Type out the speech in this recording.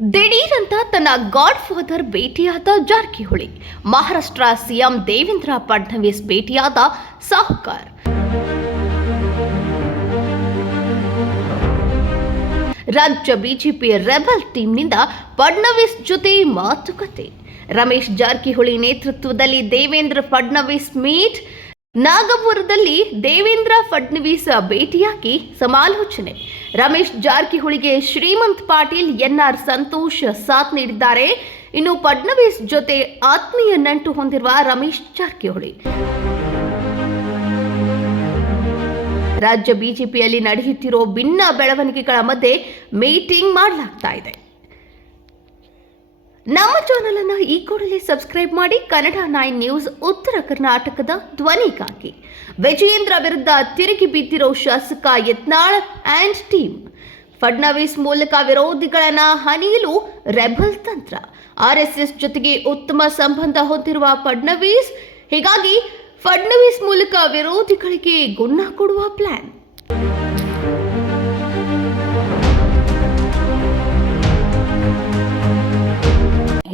ದಿಢೀರಂತ ತನ್ನ godfather ಭೇಟಿಯಾದ ಜಾರಕಿಹೊಳಿ. ಮಹಾರಾಷ್ಟ್ರ ಸಿಎಂ ದೇವೇಂದ್ರ ಫಡ್ನವೀಸ್ ಭೇಟಿಯಾದ ಸಾಹುಕಾರ್. ರಾಜ್ಯ ಬಿಜೆಪಿ ರೆಬಲ್ ಟೀಮ್ನಿಂದ ಫಡ್ನವೀಸ್ ಜೊತೆ ಮಾತುಕತೆ. ರಮೇಶ್ ಜಾರಕಿಹೊಳಿ ನೇತೃತ್ವದಲ್ಲಿ ದೇವೇಂದ್ರ ಫಡ್ನವೀಸ್ ಮೀಟ್ ನಾಗಪುರದಲ್ಲಿ ದೇವೇಂದ್ರ ಫಡ್ನವೀಸ್ ಭೇಟಿಯಾಗಿ ಸಮಾಲೋಚನೆ. ರಮೇಶ್ ಜಾರಕಿಹೊಳಿಗೆ ಶ್ರೀಮಂತ್ ಪಾಟೀಲ್ ಎನ್ಆರ್ ಸಂತೋಷ್ ಸಾಥ್ ನೀಡಿದ್ದಾರೆ. ಇನ್ನು ಫಡ್ನವೀಸ್ ಜೊತೆ ಆತ್ಮೀಯ ನಂಟು ಹೊಂದಿರುವ ರಮೇಶ್ ಜಾರಕಿಹೊಳಿ. ರಾಜ್ಯ ಬಿಜೆಪಿಯಲ್ಲಿ ನಡೆಯುತ್ತಿರೋ ಭಿನ್ನ ಬೆಳವಣಿಗೆಗಳ ಮಧ್ಯೆ ಮೀಟಿಂಗ್ ಮಾಡಲಾಗ್ತಾ ಇದೆ. ನಮ್ಮ ಚಾನೆಲ್ ಈ ಕೂಡಲೇ ಸಬ್ಸ್ಕ್ರೈಬ್ ಮಾಡಿ ಕನ್ನಡ ನೈನ್ ನ್ಯೂಸ್ ಉತ್ತರ ಕರ್ನಾಟಕದ ಧ್ವನಿಗಾಗಿ. ವಿಜಯೇಂದ್ರ ವಿರುದ್ಧ ತಿರುಗಿ ಬಿದ್ದಿರೋ ಶಾಸಕ ಯತ್ನಾಳ್ ಆ್ಯಂಡ್ ಟೀಮ್ ಫಡ್ನವೀಸ್ ಮೂಲಕ ವಿರೋಧಿಗಳನ್ನ ಹನಿಯಲು ರೆಬಲ್ ತಂತ್ರ. ಆರ್ಎಸ್ಎಸ್ ಜೊತೆಗೆ ಉತ್ತಮ ಸಂಬಂಧ ಹೊಂದಿರುವ ಫಡ್ನವೀಸ್, ಹೀಗಾಗಿ ಫಡ್ನವೀಸ್ ಮೂಲಕ ವಿರೋಧಿಗಳಿಗೆ ಗುಣ ಕೊಡುವ ಪ್ಲಾನ್